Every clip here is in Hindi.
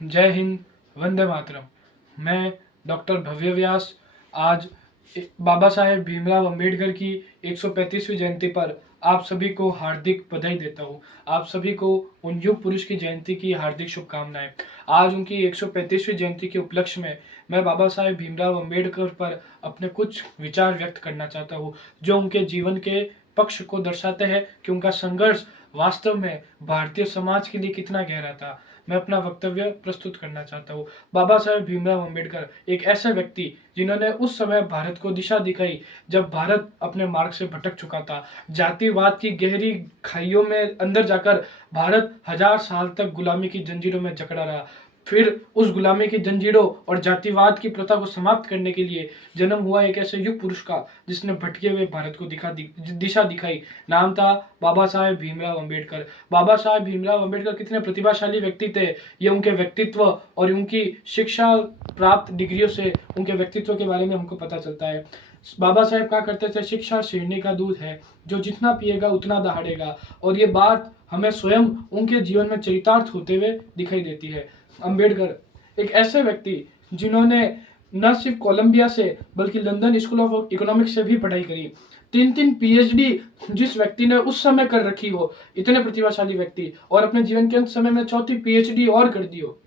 जय हिंद, वंदे मातरम। मैं डॉक्टर भव्य व्यास आज बाबा साहेब भीमराव अंबेडकर की 135वीं जयंती पर आप सभी को हार्दिक बधाई देता हूँ। आप सभी को उन युग पुरुष की जयंती की हार्दिक शुभकामनाएं। आज उनकी 135वीं जयंती के उपलक्ष्य में मैं बाबा साहेब भीमराव अंबेडकर पर अपने कुछ विचार व्यक्त करना चाहता हूँ, जो उनके जीवन के पक्ष को दर्शाते हैं कि उनका संघर्ष वास्तव में भारतीय समाज के लिए कितना गहरा था। मैं अपना वक्तव्य प्रस्तुत करना चाहता हूँ। बाबा साहेब भीमराव अंबेडकर एक ऐसे व्यक्ति जिन्होंने उस समय भारत को दिशा दिखाई जब भारत अपने मार्ग से भटक चुका था। जातिवाद की गहरी खाइयों में अंदर जाकर भारत 1000 साल तक गुलामी की जंजीरों में जकड़ा रहा। फिर उस गुलामी की जंजीरों और जातिवाद की प्रथा को समाप्त करने के लिए जन्म हुआ एक ऐसे युग पुरुष का जिसने भटके हुए भारत को दिशा दिखाई। नाम था बाबा साहेब भीमराव अंबेडकर। बाबा साहेब भीमराव अंबेडकर कितने प्रतिभाशाली व्यक्ति थे, ये उनके व्यक्तित्व और उनकी शिक्षा प्राप्त डिग्रियों से उनके व्यक्तित्व के बारे में हमको पता चलता है। बाबा साहेब कहा करते थे, शिक्षा शेरनी का दूध है, जो जितना पिएगा उतना दहाड़ेगा। और ये बात हमें स्वयं उनके जीवन में चरितार्थ होते हुए दिखाई देती है। अंबेडकर एक ऐसे व्यक्ति जिन्होंने न सिर्फ कोलंबिया से बल्कि लंदन स्कूल ऑफ इकोनॉमिक्स से भी पढ़ाई करी। 3 पीएचडी जिस व्यक्ति ने उस समय कर रखी हो, इतने प्रतिभाशाली व्यक्ति, और अपने जीवन के अंत समय में 4थी पीएचडी और कर दी हो।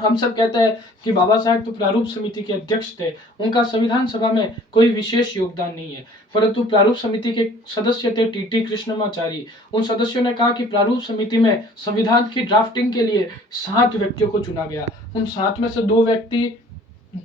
हम सब कहते हैं कि बाबा साहेब तो प्रारूप समिति के अध्यक्ष थे, उनका संविधान सभा में कोई विशेष योगदान नहीं है, परंतु प्रारूप समिति के सदस्य थे टीटी कृष्णमाचारी। उन सदस्यों ने कहा कि प्रारूप समिति में संविधान की ड्राफ्टिंग के लिए 7 व्यक्तियों को चुना गया। उन 7 में से 2 व्यक्ति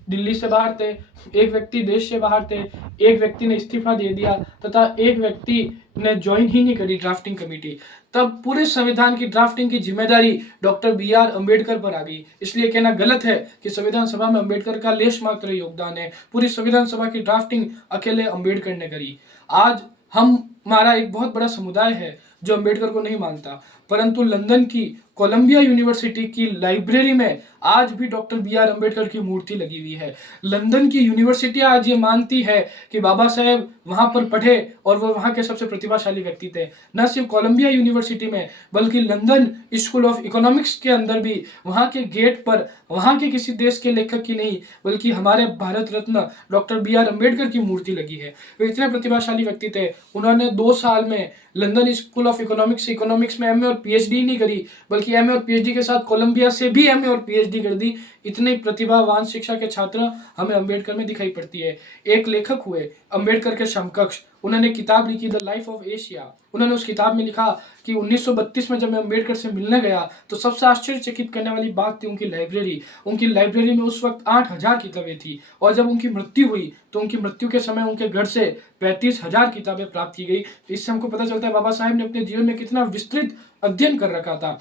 दिल्ली से बाहर थे, एक व्यक्ति देश से बाहर थे, एक व्यक्ति ने इस्तीफा दे दिया तथा एक व्यक्ति ने ज्वाइन ही नहीं करी ड्राफ्टिंग कमेटी। तब पूरे संविधान की ड्राफ्टिंग की जिम्मेदारी डॉक्टर बी.आर. अंबेडकर पर आ गई। इसलिए कहना गलत है कि संविधान सभा में अंबेडकर का लेश मात्र योगदान है। पूरी संविधान सभा की ड्राफ्टिंग अकेले अंबेडकर ने करी। आज हमारा एक बहुत बड़ा समुदाय है जो अंबेडकर को नहीं मानता, परंतु लंदन की कोलंबिया यूनिवर्सिटी की लाइब्रेरी में आज भी डॉक्टर बी.आर. अंबेडकर की मूर्ति लगी हुई है। लंदन की यूनिवर्सिटी आज ये मानती है कि बाबा साहेब वहां पर पढ़े और वो वहां के सबसे प्रतिभाशाली व्यक्ति थे। न सिर्फ कोलंबिया यूनिवर्सिटी में बल्कि लंदन स्कूल ऑफ इकोनॉमिक्स के अंदर भी वहां के गेट पर वहां के किसी देश के लेखक की नहीं बल्कि हमारे भारत रत्न डॉक्टर बी.आर. अंबेडकर की मूर्ति लगी है। वे इतने प्रतिभाशाली व्यक्ति थे। उन्होंने 2 साल में लंदन स्कूल ऑफ इकोनॉमिक्स में एमए और पीएचडी नहीं करी, बल्कि एमए और पीएचडी के साथ कोलंबिया से भी एमए और पीएचडी कर दी। इतने प्रतिभावान शिक्षा के छात्र हमें अंबेडकर में दिखाई पड़ती है। एक लेखक हुए अंबेडकर के समकक्ष, उन्होंने किताब लिखी द लाइफ ऑफ एशिया। उन्होंने उस किताब में लिखा कि 1932 में जब मैं अंबेडकर से मिलने गया तो सबसे आश्चर्यचकित करने वाली बात थी उनकी लाइब्रेरी। उनकी लाइब्रेरी में उस वक्त 8000 किताबें थी, और जब उनकी मृत्यु हुई तो उनकी मृत्यु के समय उनके घर से 35,000 किताबें प्राप्त की गई। इससे हमको पता चलता है बाबा साहेब ने अपने जीवन में कितना विस्तृत अध्ययन कर रखा था।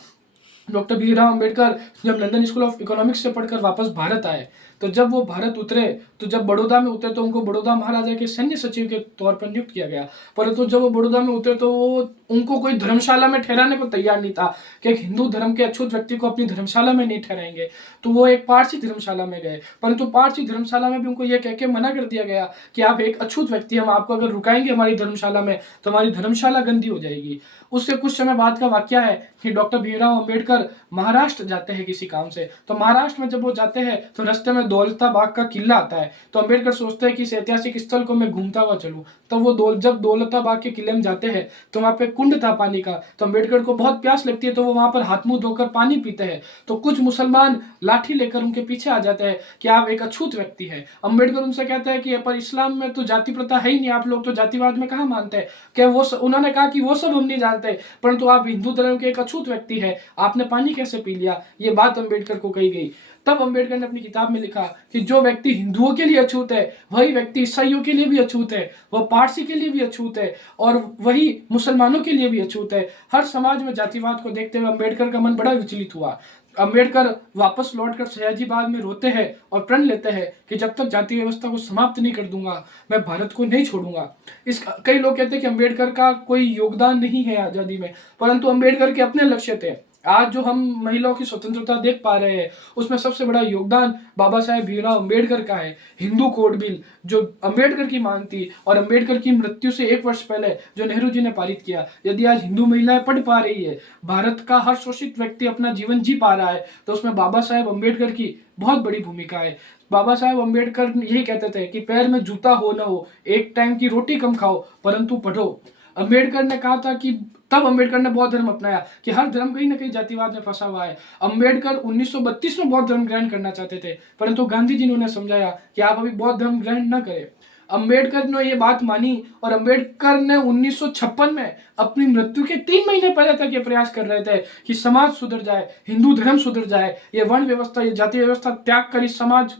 डॉक्टर भीमराव अंबेडकर जब लंदन स्कूल ऑफ इकोनॉमिक्स से पढ़कर वापस भारत आए, तो जब वो भारत उतरे तो जब बड़ौदा में उतरे तो उनको बड़ौदा महाराजा के सैन्य सचिव के तौर पर नियुक्त किया गया। परंतु जब वो बड़ौदा में उतरे तो वो उनको कोई धर्मशाला में ठहराने को तैयार नहीं था कि एक हिंदू धर्म के अछूत व्यक्ति को अपनी धर्मशाला में नहीं ठहराएंगे। तो वो एक पारसी धर्मशाला में गए, परंतु पारसी धर्मशाला में भी उनको यह कह के मना कर दिया गया कि आप एक अछूत व्यक्ति, हम आपको अगर रुकाएंगे हमारी धर्मशाला में तो हमारी धर्मशाला गंदी हो जाएगी। उससे कुछ समय बाद का वाकया है कि डॉक्टर भीमराव अंबेडकर महाराष्ट्र जाते हैं किसी काम से। तो महाराष्ट्र में जब वो जाते हैं तो रास्ते में दौलताबाग का किला आता है। तो अंबेडकर सोचते हैं कि इस ऐतिहासिक स्थल को मैं घूमता हुआ चलूं। तो वो जब दौलताबाग के किले में जाते हैं तो वहां पे कुंड था पानी का। तो अंबेडकर को बहुत प्यास लगती है, तो वो वहां पर हाथ मुंह धोकर पानी पीते हैं। तो कुछ मुसलमान लाठी लेकर उनके पीछे आ जाते हैं कि आप एक अछूत व्यक्ति है। अंबेडकर उनसे कहते हैं कि पर इस्लाम में तो जाति प्रथा है ही नहीं, आप लोग तो जातिवाद में कहाँ मानते हैं। क्या वो उन्होंने कहा कि वो सब हम नहीं जानते, परंतु आप हिंदू धर्म के एक अछूत व्यक्ति है, आपने पानी कैसे पी लिया। ये बात अंबेडकर को कही गई। तब अंबेडकर ने अपनी किताब में लिखा कि जो व्यक्ति हिंदुओं के लिए अछूत है वही व्यक्ति ईसाइयों के लिए भी अछूत है, वह पारसी के लिए भी अछूत है, और वही मुसलमानों के लिए भी अछूत है। हर समाज में जातिवाद को देखते हुए अंबेडकर का मन बड़ा विचलित हुआ। अंबेडकर वापस लौटकर सयाजीबाग में रोते हैं और प्रण लेते हैं कि जब तक जाति व्यवस्था को समाप्त नहीं कर दूंगा मैं भारत को नहीं छोड़ूंगा। कई लोग कहते हैं कि अंबेडकर का कोई योगदान नहीं है आजादी में, परंतु अंबेडकर के अपने लक्ष्य थे। आज जो हम महिलाओं की स्वतंत्रता देख पा रहे हैं, उसमें सबसे बड़ा योगदान बाबा साहेब भीमराव अम्बेडकर का है। हिंदू कोड बिल जो अम्बेडकर की मांग थी और अम्बेडकर की मृत्यु से 1 वर्ष पहले जो नेहरू जी ने पारित किया, यदि आज हिंदू महिलाएं पढ़ पा रही है, भारत का हर शोषित व्यक्ति अपना जीवन जी पा रहा है, तो उसमें बाबा साहेब अम्बेडकर की बहुत बड़ी भूमिका है। बाबा साहेब अम्बेडकर यही कहते थे कि पैर में जूता हो ना हो, एक टाइम की रोटी कम खाओ, परंतु पढ़ो। अम्बेडकर ने कहा था कि तब अम्बेडकर ने बौद्ध धर्म अपनाया कि हर धर्म कहीं ना कहीं जातिवाद में फंसा हुआ है। अम्बेडकर 1932 में बौद्ध धर्म ग्रहण करना चाहते थे, परंतु गांधी जी ने उन्हें समझाया कि आप अभी बौद्ध धर्म ग्रहण न करें। अम्बेडकर ने ये बात मानी और अम्बेडकर ने 1956 में अपनी मृत्यु के 3 महीने पहले तक ये प्रयास कर रहे थे कि समाज सुधर जाए, हिंदू धर्म सुधर जाए, ये वर्ण व्यवस्था, ये जाति व्यवस्था त्याग कर इस समाज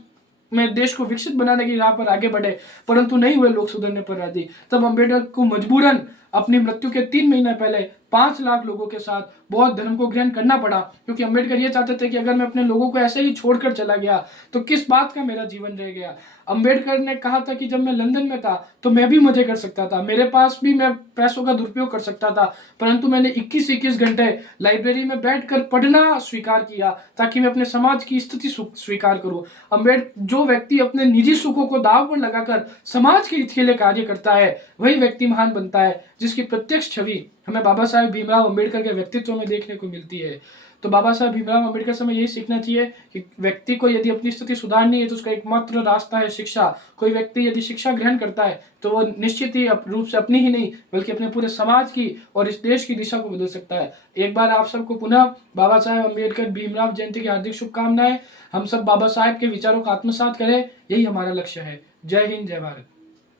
में देश को विकसित बनाने की राह पर आगे बढ़े, परंतु नहीं हुए लोग सुधरने पर राजी। तब अम्बेडकर को मजबूरन अपनी मृत्यु के 3 महीने पहले 5 लाख लोगों के साथ बौद्ध धर्म को ग्रहण करना पड़ा, क्योंकि अम्बेडकर ये चाहते थे कि अगर मैं अपने लोगों को ऐसे ही छोड़कर चला गया तो किस बात का मेरा जीवन रह गया। अम्बेडकर ने कहा था कि जब मैं लंदन में था तो मैं भी मजे कर सकता था, मेरे पास भी मैं पैसों का दुरुपयोग कर सकता था, परंतु मैंने 21-21 घंटे लाइब्रेरी में बैठकर पढ़ना स्वीकार किया ताकि मैं अपने समाज की स्थिति स्वीकार करूं। जो व्यक्ति अपने निजी सुखों को दांव पर लगाकर समाज के हित के लिए कार्य करता है, वही व्यक्ति महान बनता है, जिसकी प्रत्यक्ष छवि हमें बाबा साहेब भीमराव अम्बेडकर के व्यक्तित्व में देखने को मिलती है। तो बाबा साहेब भीमराव अम्बेडकर से हमें यही सीखना चाहिए कि व्यक्ति को यदि अपनी स्थिति सुधारनी है तो उसका एकमात्र रास्ता है शिक्षा। कोई व्यक्ति यदि शिक्षा ग्रहण करता है तो वो निश्चित ही रूप से अपनी ही नहीं बल्कि अपने पूरे समाज की और इस देश की दिशा को बदल सकता है। एक बार आप सबको पुनः बाबा साहेब अम्बेडकर भीमराव जयंती की हार्दिक शुभकामनाएं। हम सब बाबा साहेब के विचारों को आत्मसात करें, यही हमारा लक्ष्य है। जय हिंद, जय भारत।